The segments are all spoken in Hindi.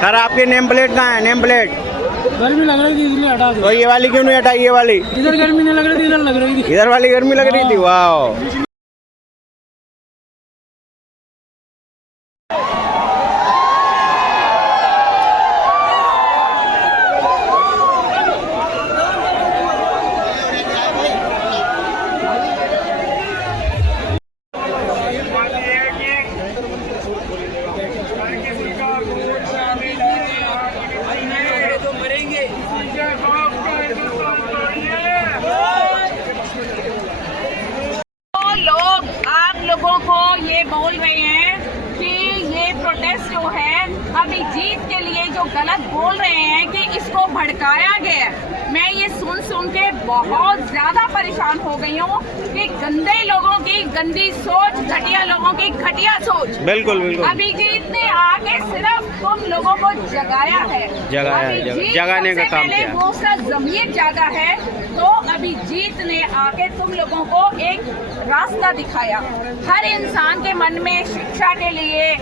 सर आपकी नेम प्लेट कहाँ है? नेम प्लेट गर्मी लग रही थी इसलिए हटा दो। तो ये वाली क्यों नहीं हटाई? ये वाली इधर गर्मी नहीं लग रही थी, इधर लग रही थी। इधर वाली गर्मी लग रही थी। वाह। लोगों को ये बोल रहे हैं कि ये प्रोटेस्ट जो है अभी जीत के लिए जो गलत बोल रहे हैं कि इसको भड़काया गया है। मैं ये सुन के बहुत ज्यादा परेशान हो गई हूँ कि गंदे लोगों की गंदी सोच, घटिया लोगों की घटिया सोच। बिल्कुल बिल्कुल। अभिजीत ने आके सिर्फ तुम लोगों को जगाया है, जगाने का काम किया। वो उसका ज़मीर जागा है तो अभिजीत ने आके तुम लोगों को एक रास्ता दिखाया। हर इंसान के मन में शिक्षा के लिए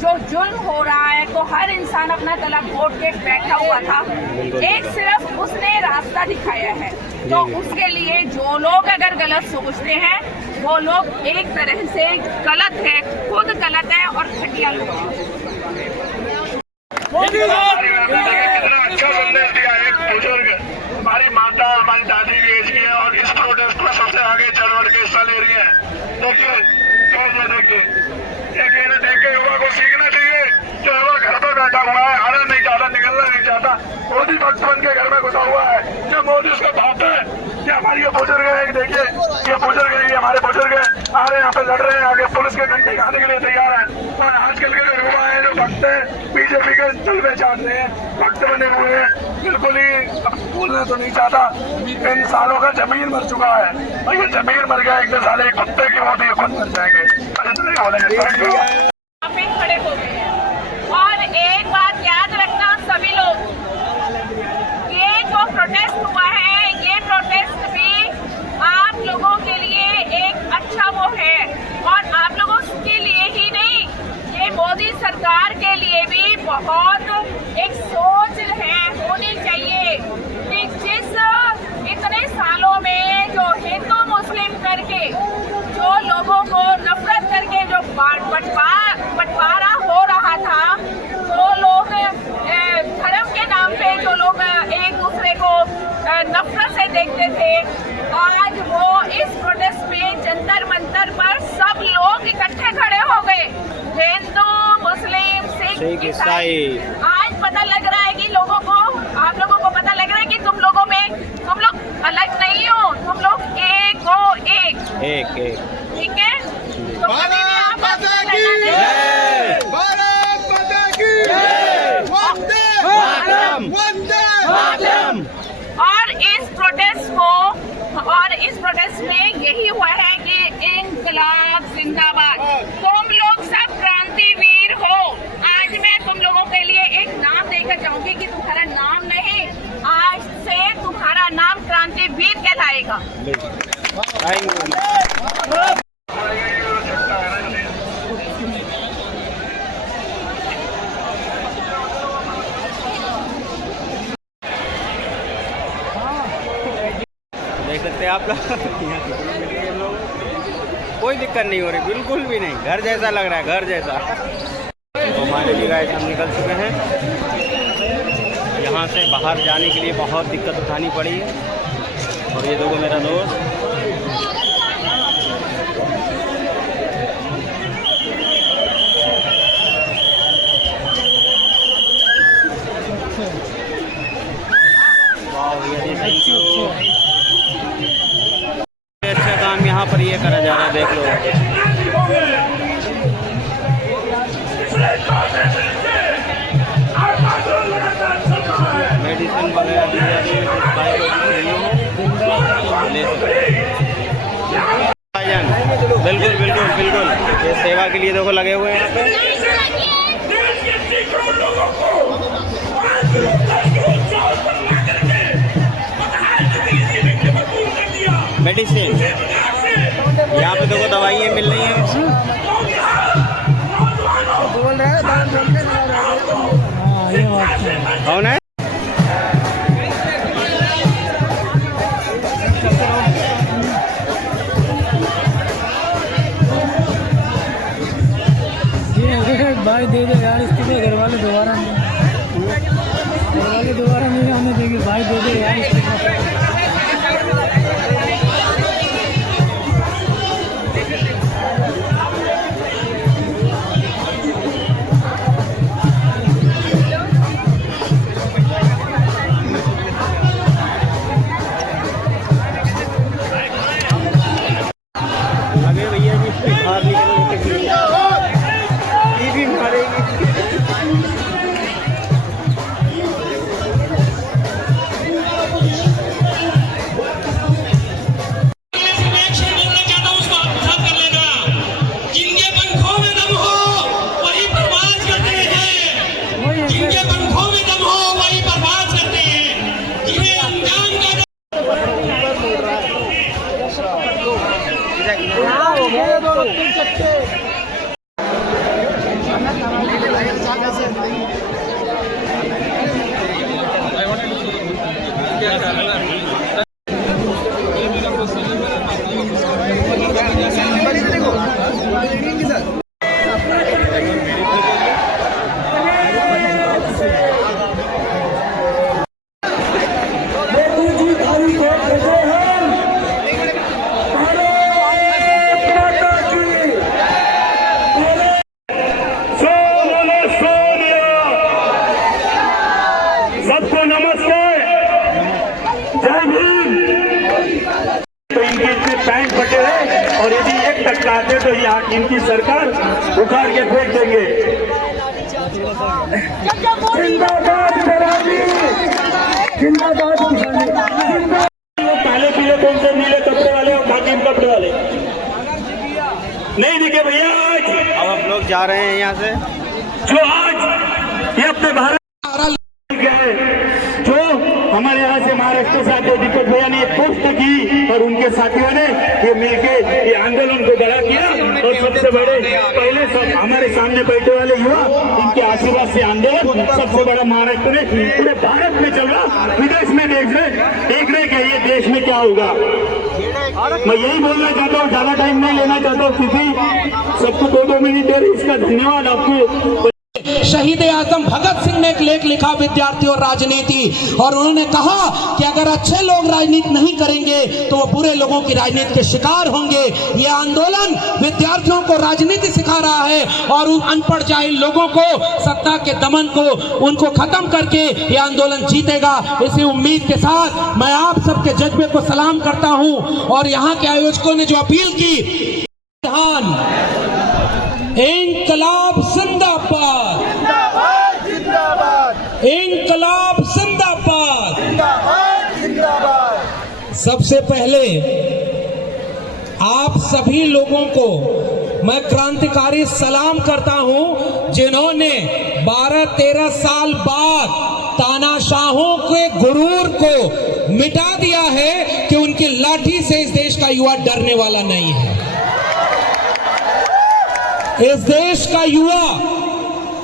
जो जुल्म हो रहा है तो हर इंसान अपना गला घोट के बैठा हुआ था। एक सिर्फ उसने रास्ता दिखाया है। तो उसके लिए जो लोग अगर गलत सोचते हैं वो लोग एक तरह से गलत है, खुद गलत है और घटिया लोग हैं। कितना अच्छा संदेश दिया एक बुजुर्ग, हमारी माता हमारी दादी भी एज की है और इस प्रोटेस्ट को सबसे आगे चढ़ बढ़ के हिस्सा ले रही है। देखिए देख के युवा को सीखना चाहिए कि युवा घर पर बैठा हुआ है, आना नहीं चाहता, निकलना नहीं चाहता, मोदी भक्त बन के घर में घुसा हुआ है। जब मोदी उसको भागता है कि हमारी ये बुजुर्ग है, देखिए ये बुजुर्ग है, ये हमारे बुजुर्ग है, आ रहे हैं यहाँ पे लड़ रहे हैं, आगे पुलिस के डंडे खाने के लिए तैयार है। और आजकल के जो युवा है, जो भक्त है, बीजेपी के जलवे चाट रहे हैं, भक्त बने हुए हैं, बिल्कुल ही बोलना तो नहीं चाहता। इन सालों का जमीन मर चुका है और ये जमीन मर गया, एक दो साल एक कुत्ते की मोदी खुद मर जाएंगे। खड़े हो गए और एक बात याद रखना सभी लोग, ये जो प्रोटेस्ट हुआ है ये प्रोटेस्ट भी आप लोगों के लिए एक अच्छा वो है और आप लोगों के लिए ही नहीं, ये मोदी सरकार के लिए भी बहुत एक सोच है होनी चाहिए कि जिस इतने सालों में जो हिंदू मुस्लिम करके जो लोगों को नफरत करके जो बंटवारा हो रहा था, वो लोग धर्म के नाम पे जो लोग एक दूसरे को नफरत से देखते थे, आज वो इस प्रोटेस्ट में जंतर मंतर पर सब लोग इकट्ठे खड़े हो गए, हिंदू मुस्लिम सिख ईसाई। आज पता लग रहा है कि लोगों को, आप लोगों को पता लग रहा है कि तुम लोगों में, तुम लोग अलग नहीं हो, तुम लोग एक हो, एक ठीक है। तो कभी भी आप और इस प्रोटेस्ट में यही हुआ है कि इंकलाब जिंदाबाद। तुम लोग सब क्रांतिवीर हो। आज मैं तुम लोगों के लिए एक नाम देकर जाऊंगी कि तुम्हारा नाम नहीं, आज से तुम्हारा नाम क्रांतिवीर कहलाएगा। देख सकते हैं आप लोग, कोई दिक्कत नहीं हो रही, बिल्कुल भी नहीं, घर जैसा लग रहा है, घर जैसा। तो हमारे लिए गाइस हम निकल चुके हैं, यहाँ से बाहर जाने के लिए बहुत दिक्कत उठानी पड़ी है। और ये देखो मेरा दोस्त, अच्छा काम यहाँ पर ये करा जा रहा है, देख लो। मेडिसिन वगैरह दी जा रही है, बिल्कुल बिल्कुल बिल्कुल, ये सेवा के लिए देखो लगे हुए हैं यहाँ पे। मेडिसिन यहाँ पे देखो, दवाइयाँ मिल रही हैं। कौन है? भाई दे दे यार, इसके घर वाले दोबारा नहीं आने देंगे। भाई दे दे यार इसके। अबे भैया जी बाहर निकलने के लिए ये भी मारेगी। सबको नमस्कार, जय भीम। तो इनके इतने पैंट फटे हैं और यदि एक टकराते तो यहाँ इनकी सरकार उखाड़ के फेंक देंगे। जिंदाबाद मोदी, जिंदाबाद किसान। काले पीले कौन से नीले कपड़े वाले और बाकी कपड़े वाले नहीं दिखे भैया। आज अब हम लोग जा रहे हैं यहाँ से। जो आज ये अपने भारत जो हमारे यहाँ से महाराष्ट्र से आते दीपक भैया ने पोस्ट की और उनके साथियों ने ये मिलके ये आंदोलन को बड़ा किया। और सबसे बड़े पहले सब हमारे सामने बैठे वाले युवा, इनके आशीर्वाद से आंदोलन सबसे बड़ा महाराष्ट्र में पूरे भारत में चल रहा। विदेश में देख रहे कि ये देश में क्या होगा। मैं यही बोलना चाहता हूँ, ज्यादा टाइम नहीं लेना चाहता हूँ क्योंकि सबको 2-2 मिनट दे रहे। इसका धन्यवाद आपको। शहीद आजम भगत सिंह ने एक लेख लिखा, विद्यार्थी और राजनीति, और उन्होंने कहा कि अगर अच्छे लोग राजनीति नहीं करेंगे तो वो बुरे लोगों की राजनीति के शिकार होंगे। ये आंदोलन विद्यार्थियों को राजनीति सिखा रहा है और उन अनपढ़ जाहिल लोगों को, सत्ता के दमन को, उनको खत्म करके ये आंदोलन जीतेगा। इसी उम्मीद के साथ मैं आप सबके जज्बे को सलाम करता हूँ। और यहाँ के आयोजकों ने जो अपील की, इंकलाब जिंदाबाद, इंकलाब जिंदाबाद, सबसे पहले आप सभी लोगों को मैं क्रांतिकारी सलाम करता हूं जिन्होंने 12-13 साल बाद तानाशाहों के गुरूर को मिटा दिया है कि उनकी लाठी से इस देश का युवा डरने वाला नहीं है। इस देश का युवा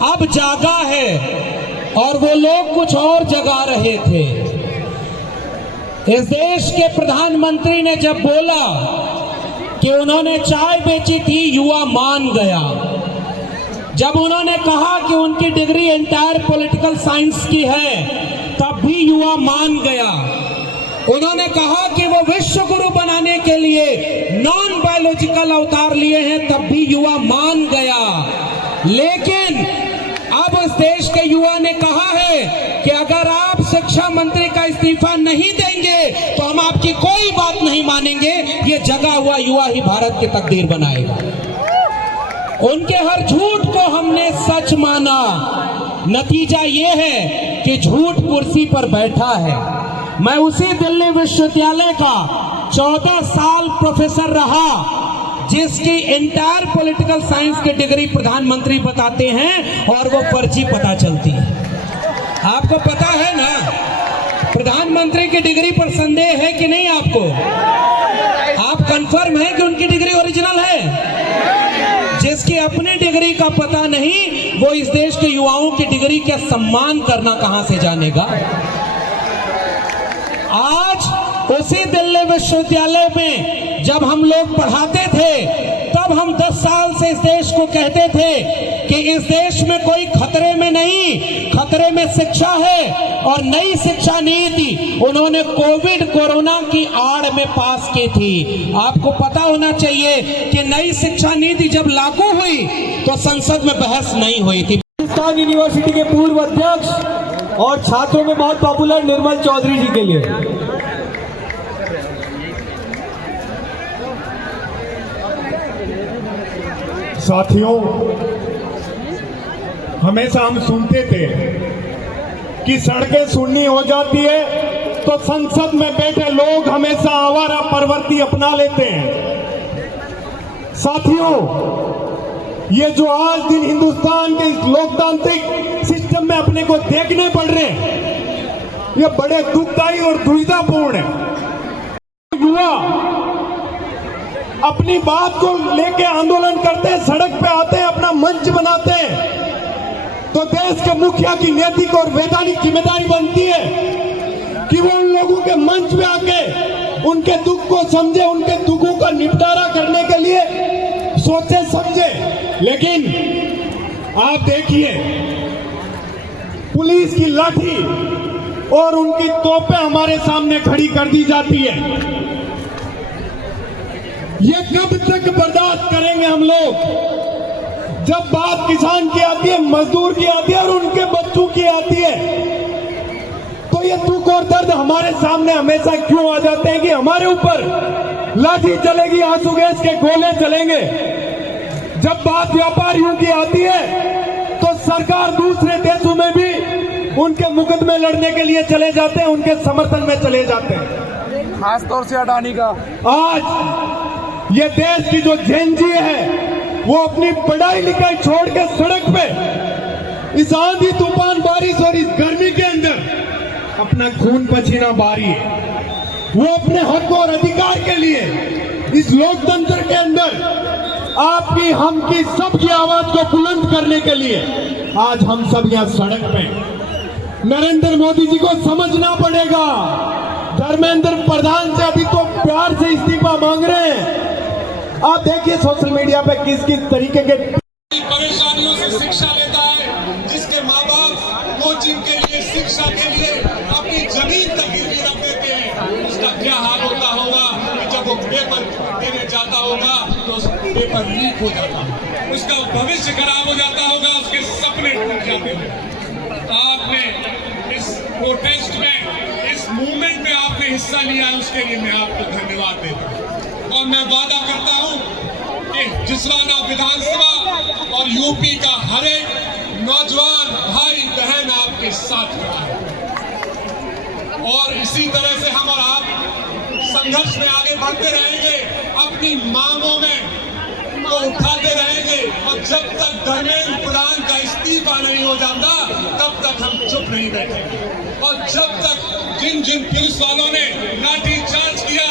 अब जागा है और वो लोग कुछ और जगा रहे थे। इस देश के प्रधानमंत्री ने जब बोला कि उन्होंने चाय बेची थी, युवा मान गया। जब उन्होंने कहा कि उनकी डिग्री एंटायर पॉलिटिकल साइंस की है, तब भी युवा मान गया। उन्होंने कहा कि वो विश्व गुरु बनाने के लिए नॉन बायोलॉजिकल अवतार लिए हैं, तब भी युवा मान गया। लेकिन अब इस देश के युवा ने कहा है कि अगर आप शिक्षा मंत्री का इस्तीफा नहीं देंगे तो हम आपकी कोई बात नहीं मानेंगे। ये जगा हुआ युवा ही भारत की तकदीर बनाएगा। उनके हर झूठ को हमने सच माना। नतीजा ये है कि झूठ कुर्सी पर बैठा है। मैं उसी दिल्ली विश्वविद्यालय का 14 साल प्रोफेसर रहा जिसकी एंटायर पॉलिटिकल साइंस की डिग्री प्रधानमंत्री बताते हैं और वो फर्जी पता चलती है। आपको पता है ना, प्रधानमंत्री की डिग्री पर संदेह है कि नहीं आपको? आप कंफर्म है कि उनकी डिग्री ओरिजिनल है? जिसकी अपनी डिग्री का पता नहीं, वो इस देश के युवाओं की डिग्री का सम्मान करना कहां से जानेगा। आज उसी दिल्ली विश्वविद्यालय में जब हम लोग पढ़ाते थे, तब हम 10 साल से इस देश को कहते थे कि इस देश में कोई खतरे में नहीं, खतरे में शिक्षा है। और नई शिक्षा नीति उन्होंने कोरोना की आड़ में पास की थी। आपको पता होना चाहिए कि नई शिक्षा नीति जब लागू हुई तो संसद में बहस नहीं हुई थी। राजस्थान यूनिवर्सिटी के पूर्व अध्यक्ष और छात्रों में बहुत पॉपुलर निर्मल चौधरी जी के लिए। साथियों, हमेशा हम सुनते थे कि सड़कें सुन्नी हो जाती है तो संसद में बैठे लोग हमेशा आवारा प्रवृत्ति अपना लेते हैं। साथियों, ये जो आज दिन हिंदुस्तान के इस लोकतांत्रिक सिस्टम में अपने को देखने पड़ रहे हैं, ये बड़े दुखदायी और दुविधापूर्ण है। युवा अपनी बात को लेके आंदोलन करते हैं, सड़क पे आते हैं, अपना मंच बनाते हैं, तो देश के मुखिया की नैतिक और वैधानिक जिम्मेदारी बनती है कि वो उन लोगों के मंच पे आके उनके दुख को समझे, उनके दुखों का निपटारा करने के लिए सोचे समझे। लेकिन आप देखिए, पुलिस की लाठी और उनकी तोपें हमारे सामने खड़ी कर दी जाती है। ये कब तक बर्दाश्त करेंगे हम लोग? जब बात किसान की आती है, मजदूर की आती है और उनके बच्चों की आती है, तो ये दुख और दर्द हमारे सामने हमेशा क्यों आ जाते हैं कि हमारे ऊपर लाठी चलेगी, आंसू गैस के गोले चलेंगे। जब बात व्यापारियों की आती है तो सरकार दूसरे देशों में भी उनके मुकदमे लड़ने के लिए चले जाते हैं, उनके समर्थन में चले जाते हैं। खासतौर से अडानी का आज ये देश की जो जेनजी है वो अपनी पढ़ाई लिखाई छोड़ के सड़क पे इस आंधी तूफान बारिश और इस गर्मी के अंदर अपना खून पसीना बारी है। वो अपने हक और अधिकार के लिए इस लोकतंत्र के अंदर आपकी, हम की, सबकी आवाज को बुलंद करने के लिए आज हम सब यहाँ सड़क पे। नरेंद्र मोदी जी को समझना पड़ेगा, धर्मेंद्र प्रधान से अभी तो प्यार से इस्तीफा मांग रहे हैं। आप देखिए सोशल मीडिया पे किस किस तरीके के परेशानियों से शिक्षा लेता है, जिसके माँ बाप कोचिंग के लिए, शिक्षा के लिए अपनी जमीन तक गिरवी रख देते हैं। उसका क्या हाल होता होगा कि जब वो पेपर देने जाता होगा तो पेपर लीक हो जाता है, उसका भविष्य खराब हो जाता होगा, उसके सपने टूट जाते हैं। आपने इस प्रोटेस्ट में, इस मूवमेंट में आपने हिस्सा लिया है, उसके लिए मैं आपको धन्यवाद देता हूँ। और मैं वादा करता हूं कि जिसवाना विधानसभा और यूपी का हर एक नौजवान भाई बहन आपके साथ खड़ा है और इसी तरह से हम और आप संघर्ष में आगे बढ़ते रहेंगे, अपनी मांगों में को उठाते रहेंगे। और जब तक धर्मेंद्र प्रधान का इस्तीफा नहीं हो जाता तब तक हम चुप नहीं बैठेंगे। और जब तक जिन जिन पुलिस वालों ने लाठी चार्ज किया,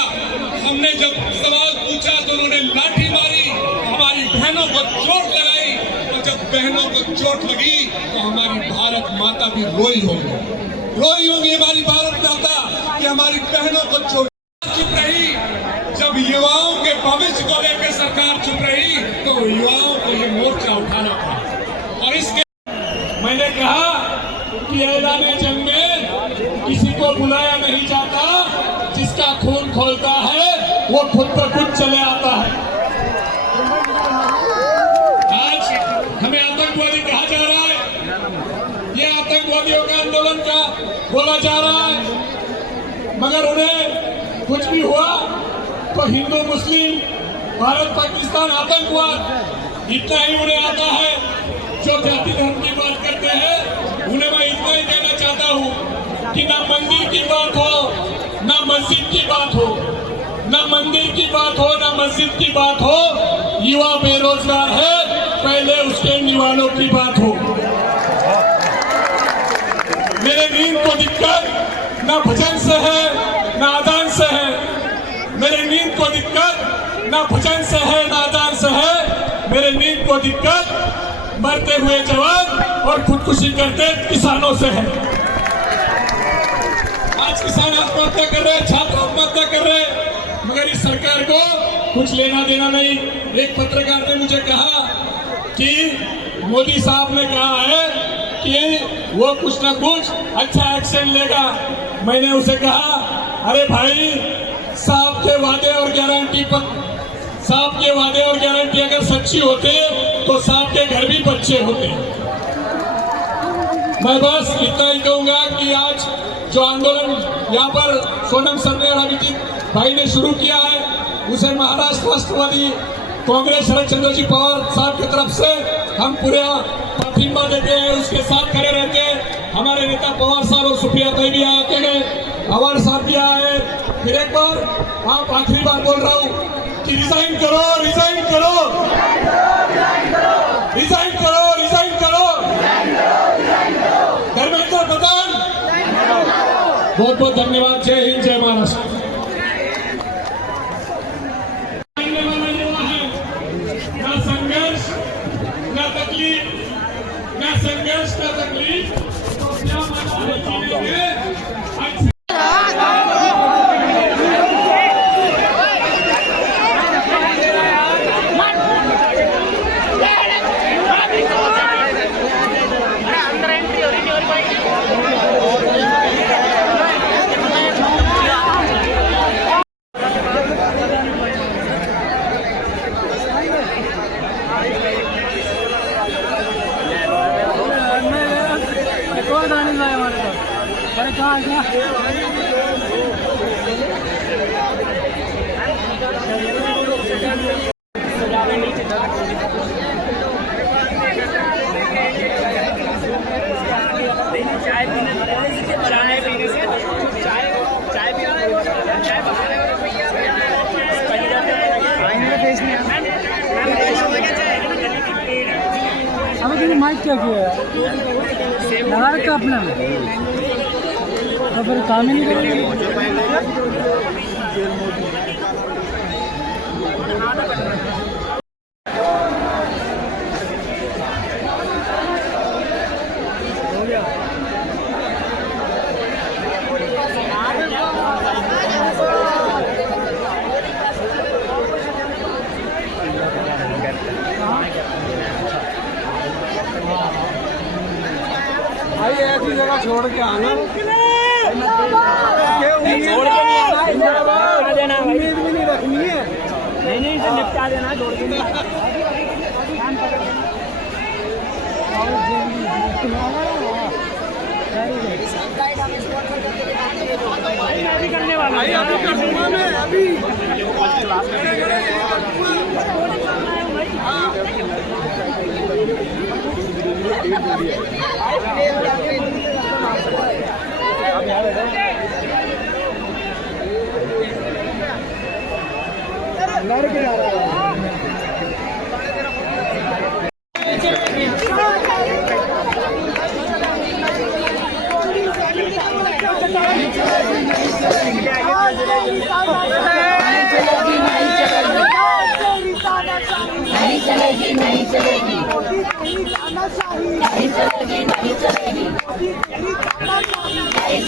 हमने जब सवाल पूछा तो उन्होंने लाठी मारी, हमारी बहनों को चोट लगाई, और जब बहनों को चोट लगी तो हमारी भारत माता भी रोई होगी हमारी भारत माता कि हमारी बहनों को चोट। चुप रही जब युवाओं के भविष्य को लेकर सरकार चुप रही तो युवाओं को ये मोर्चा उठाना था। और इसके मैंने कहा कि ऐलाने जंग में किसी को बुलाया नहीं जाता, जिसका खून खोलता है वो खुद पर खुद चले आता है। आज हमें आतंकवादी कहा जा रहा है, ये आतंकवादियों का आंदोलन का बोला जा रहा है, मगर उन्हें कुछ भी हुआ तो हिंदू मुस्लिम, भारत पाकिस्तान, आतंकवाद इतना ही उन्हें आता है। जो जाति धर्म की बात करते हैं उन्हें मैं इतना ही कहना चाहता हूँ कि ना मंदिर की बात हो, ना मस्जिद की बात हो, ना मंदिर की बात हो, ना मस्जिद की बात हो, युवा बेरोजगार है, पहले उसके निवालों की बात हो। मेरे नींद को दिक्कत ना भजन से है ना अजान से है, मेरे नींद को दिक्कत ना भजन से है ना अजान से है, मेरे नींद दिक्कत मरते हुए जवान और खुदकुशी करते किसानों से है। आज किसान आत्महत्या कर रहे, छात्र आत्महत्या कर रहे, मगर इस सरकार को कुछ लेना देना नहीं। एक पत्रकार ने मुझे कहा कि मोदी साहब ने कहा है कि वो कुछ ना कुछ अच्छा एक्शन लेगा। मैंने उसे कहा, अरे भाई साहब के वादे और गारंटी पर, साहब के वादे और गारंटी अगर सच्ची होते तो साहब के घर भी बच्चे होते। मैं बस इतना ही कहूंगा कि आज जो आंदोलन यहाँ पर सोनम सर ने और अभिजीत भाई ने शुरू किया है, उसे महाराष्ट्र राष्ट्रवादी कांग्रेस शरद चंद्र जी पवार साहब की तरफ से हम पूरा पाठिंबा देते हैं, उसके साथ खड़े रहते हैं। हमारे नेता पवार साहब और सुप्रिया भाई भी आके गए, अवार्ड साहब भी आए। फिर एक बार आप आखिरी बार बोल रहा हूँ कि रिजाइन करो, रिजाइन करो, रिजाइन करो, रिजाइन करो। धर्मेंद्र प्रधान, बहुत बहुत धन्यवाद। जय हिंद, जय महाराष्ट्र। ना संघर्ष ना तकलीफ, ना संघर्ष ना तकलीफ, तो क्या माना जीनेंगे। माइक क्या किया लगा रखा अपना में, तो फिर काम ही नहीं करेगा। ऐसी जगह छोड़ के आना, उम्मीद भी नहीं रखनी है। नहीं इसे निपटा देना, छोड़ के करने वाला अभी कर दूंगा मैं अभी। नहीं चलेगी, नहीं चलेगी, नहीं चलेगी, नहीं चलेगी, नहीं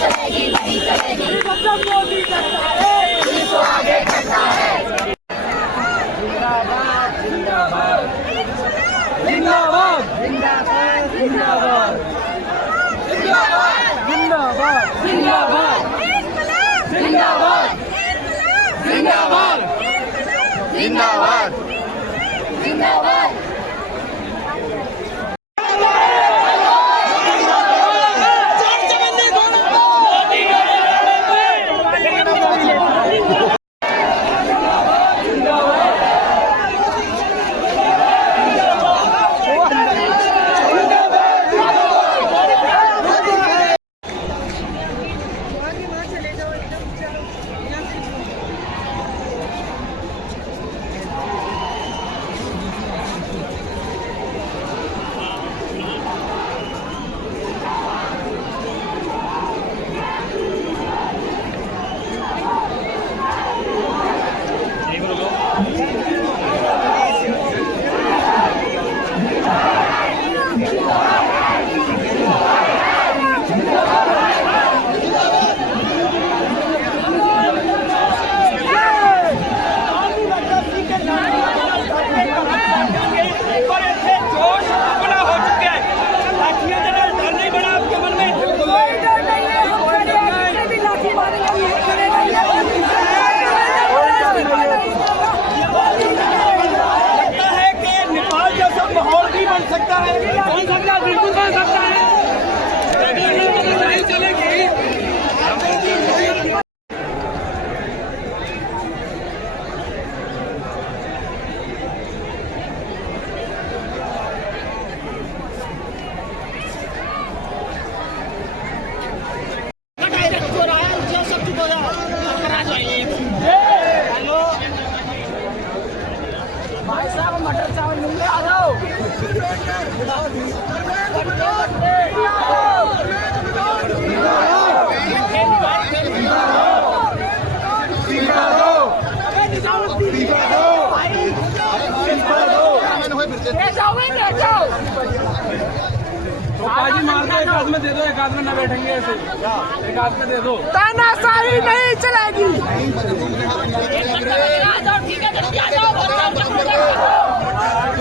चलेगी, नहीं चलेगी, मोदी करता है, पुलिस आगे करता है। जिंदाबाद, जिंदाबाद, जिंदाबाद, जिंदाबाद, जिंदाबाद, जिंदाबाद, जिंदाबाद, जिंदाबाद, जिंदाबाद, जिंदाबाद, जिंदाबाद। बाजी मार दो, एक हाथ में दे दो, एक हाथ में न बैठेंगे ऐसे, एक हाथ में दे दो। तानाशाही नहीं चलेगी।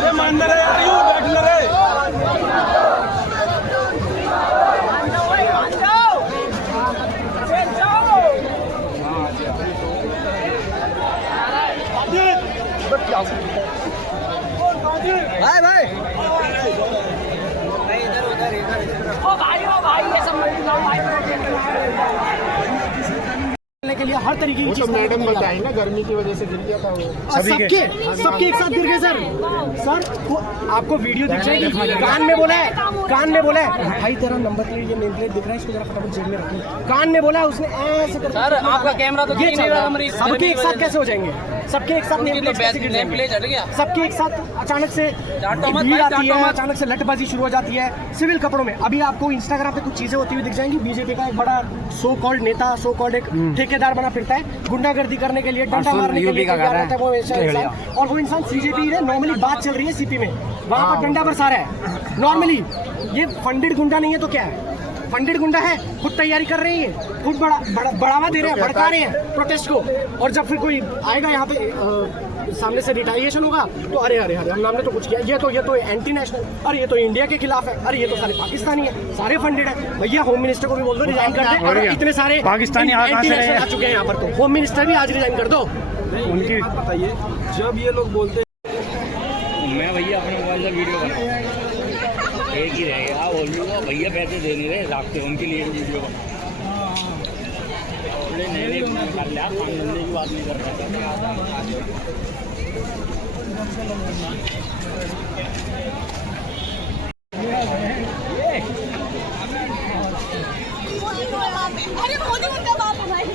ये मान रहे बैठ रहे। भाई भाई ओ भाई ये सब के लिए हर तरीके की चीज मैडम बताई ना, गर्मी की वजह से गिर गया था वो। सबके एक साथ गिर गए सर वो आपको वीडियो दिख जाएगी। कान में बोला है भाई तेरा नंबर प्लेट, ये नेम प्लेट दिख रहा है, इसको जरा फटाफट जेब में रखो। कान में बोला है उसने ऐसे कर। सर आपका कैमरा तो ये सबके एक साथ कैसे हो जाएंगे? सबके एक साथ नेम प्लेट हट गया। सबके एक साथ अचानक से भीड़ आती है, अचानक से लटबाजी शुरू हो जाती है सिविल कपड़ों में। अभी आपको इंस्टाग्राम पे कुछ चीजें होती हुई दिख जाएंगी। बीजेपी का एक बड़ा सो कॉल्ड नेता, सो कॉल्ड एक ठेकेदार बना फिरता है, गुंडागर्दी करने के लिए, डंडा मारने के लिए तैयार रहता है वो इंसान। और वो इंसान सीजेपी है। नॉर्मली बात चल रही है सीपी में, वहाँ पर डंडा बरसा रहा है। नॉर्मली ये फंडेड गुंडा नहीं है तो क्या है? फंडेड गुंडा है, खुद तैयारी कर रही है, खुद बढ़ावा दे रहे हैं, भड़का रहे हैं प्रोटेस्ट को। और जब फिर कोई आएगा यहाँ पे सामने से रिटालिएशन होगा तो अरे हमने तो कुछ किया, ये तो एंटी नेशनल, अरे ये तो इंडिया के खिलाफ है, अरे ये तो सारे पाकिस्तानी है, सारे फंडेड है। भैया होम मिनिस्टर को भी बोल दो रिजाइन कर दे। और इतने सारे पाकिस्तानी एंटी नेशनल आ चुके हैं यहाँ पर, तो होम मिनिस्टर भी आज रिजाइन कर दो। उनकी बताइए, जब ये लोग बोलते मैं भैया अपने मोबाइल से वीडियो बना एक ही रहेगा। बोल रहा भैया पैसे दे नहीं रहे हिसाब से, उनके लिए वीडियो बना नहीं कर लिया, धंधे की बात नहीं कर रहा। अरे मोदी मुद्दा बात है भाई।